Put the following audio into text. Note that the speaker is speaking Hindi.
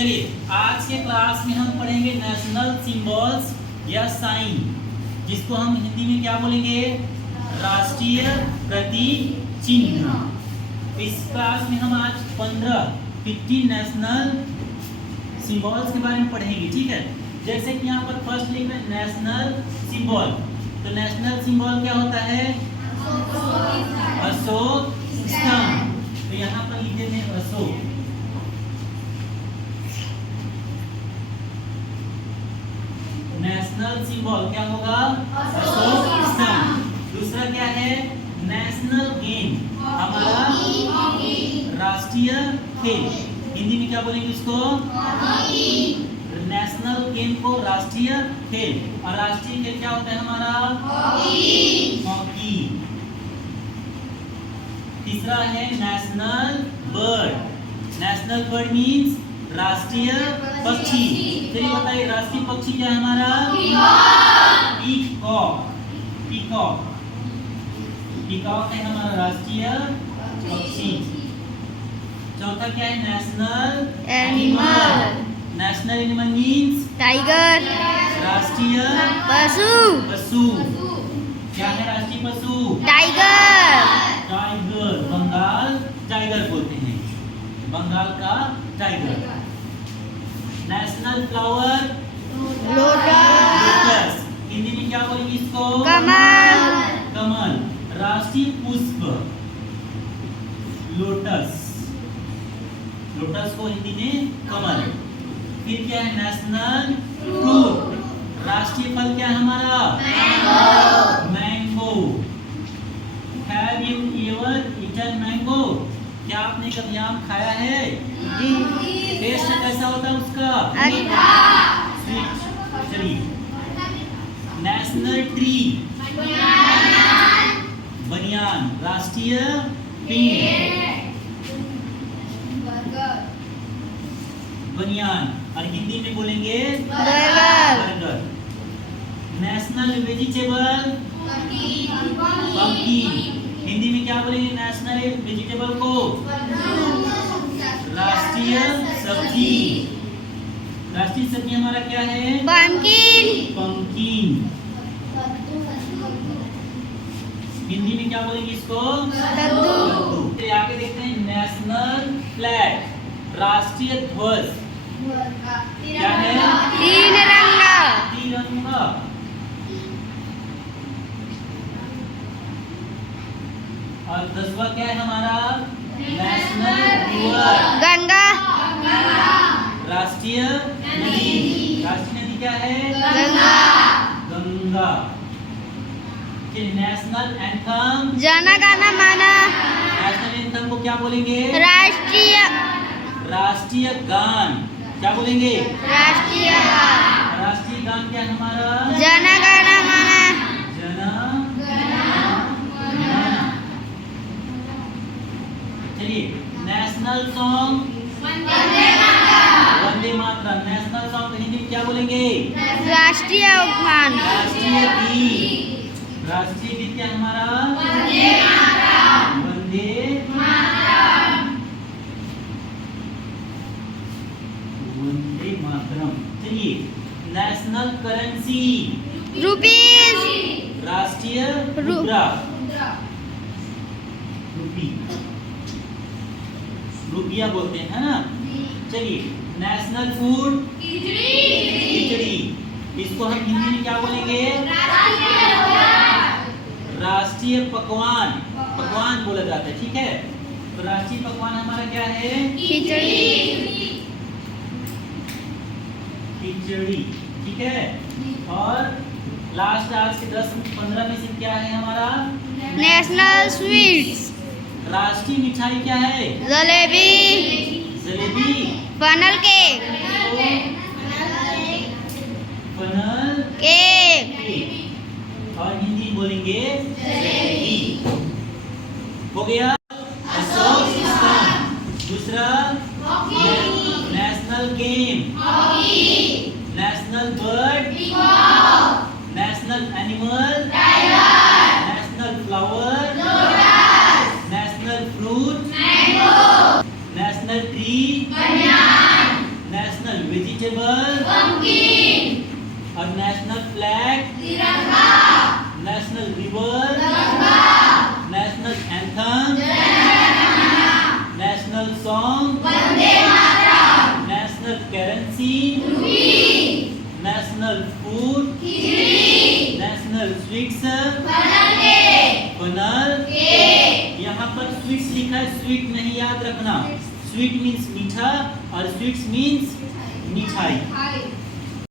चलिए आज के क्लास में हम पढ़ेंगे नेशनल सिंबल्स या साइन, जिसको हम हिंदी में क्या बोलेंगे, राष्ट्रीय प्रतीक चिन्ह। इस क्लास में हम आज 15 नेशनल सिंबल्स के बारे में पढ़ेंगे, ठीक है। जैसे कि यहाँ पर फर्स्ट लिख रहे नेशनल सिंबल, तो नेशनल सिंबल क्या होता है, अशोक स्तंभ। तो यहाँ पर लिख देते हैं अशोक। नेशनल सिंबल क्या होगा, अशोक स्तंभ। दूसरा क्या है, नेशनल गेम, हमारा राष्ट्रीय खेल। हिंदी में क्या बोलेंगे इसको, नेशनल गेम को राष्ट्रीय खेल। और राष्ट्रीय खेल क्या होता है हमारा, हॉकी। तीसरा है national bird. National bird means राष्ट्रीय पक्षी। चलिए बताइए राष्ट्रीय पक्षी क्या है हमारा, पीकॉक। पीकॉक, पीकॉक है हमारा राष्ट्रीय पक्षी। चौथा क्या है, national animal. National animal means tiger. राष्ट्रीय पशु। पशु क्या है, राष्ट्रीय पशु टाइगर। टाइगर, बंगाल टाइगर बोलते हैं, बंगाल का tiger. National flower lotus. Hindi में क्या बोलेंगे इसको, कमल। कमल। राष्ट्रीय पुष्प लोटस, लोटस को हिंदी में कमल। फिर क्या है, नेशनल फ्रूट। राष्ट्रीय फल क्या है हमारा, mango. Have you ever eaten mango? क्या आपने कभी आम खाया है? टेस्ट कैसा होता है उसका, स्वीट। चलिए नेशनल ट्री, बनियान। राष्ट्रीय पेड़ बनियान, और हिंदी में बोलेंगे बरगद। National vegetable pumpkin. हिंदी में क्या बोलेंगे नेशनल वेजिटेबल को, राष्ट्रीय सब्जी। राष्ट्रीय सब्जी हमारा क्या है, पंपकिन। पंपकिन। हिंदी में क्या बोलेंगे इसको, कद्दू। आगे देखते हैं नेशनल फ्लैग, राष्ट्रीय ध्वज क्या है, तिरंगा। तिरंगा। और 10वां क्या है हमारा, नेशनल रिवर, गंगा। राष्ट्रीय नदी। राष्ट्रीय नदी क्या है, गंगा। गंगा। नेशनल एंथम, जन गण मन। नेशनल एंथम को क्या बोलेंगे, राष्ट्रीय राष्ट्रीय गान। क्या बोलेंगे, राष्ट्रीय राष्ट्रीय गान क्या है हमारा, जन गण मन। जन गण। चलिए national song, Vande Mataram. National song Hindi में क्या बोलेंगे, राष्ट्रीय उद्यान। राष्ट्रीय गीत। राष्ट्रीय गीत क्या है हमारा, वंदे मातरम। वंदे मातरम। चलिए नेशनल करेंसी, रुपीस। राष्ट्रीय मुद्रा, रुपी, रुपया बोलते हैं, है ना। चलिए नेशनल फूड, खिचड़ी। इसको हम हिंदी में क्या बोलेंगे, राष्ट्रीय पकवान। पकवान बोला जाता है, ठीक है। तो राष्ट्रीय पकवान हमारा क्या है, खिचड़ी। खिचड़ी, ठीक है। और लास्ट आज के 10-15 में से क्या है हमारा, नेशनल स्वीट्स। राष्ट्रीय मिठाई क्या है, jalebi. Jalebi. Funnel cake. Funnel cake. Cake. और हिंदी बोलेंगे जलेबी। हो गया अशोक स्तंभ। दूसरा national game, national bird, national animal, national flower, national fruit, national tree, national vegetable, और national flag, national river, national anthem, national song, national currency, national food, national sweets, funnel. यहाँ पर स्वीट्स लिखा है, स्वीट नहीं याद रखना। स्वीट मीन्स मीठा और स्वीट्स मीन्स मिठाई।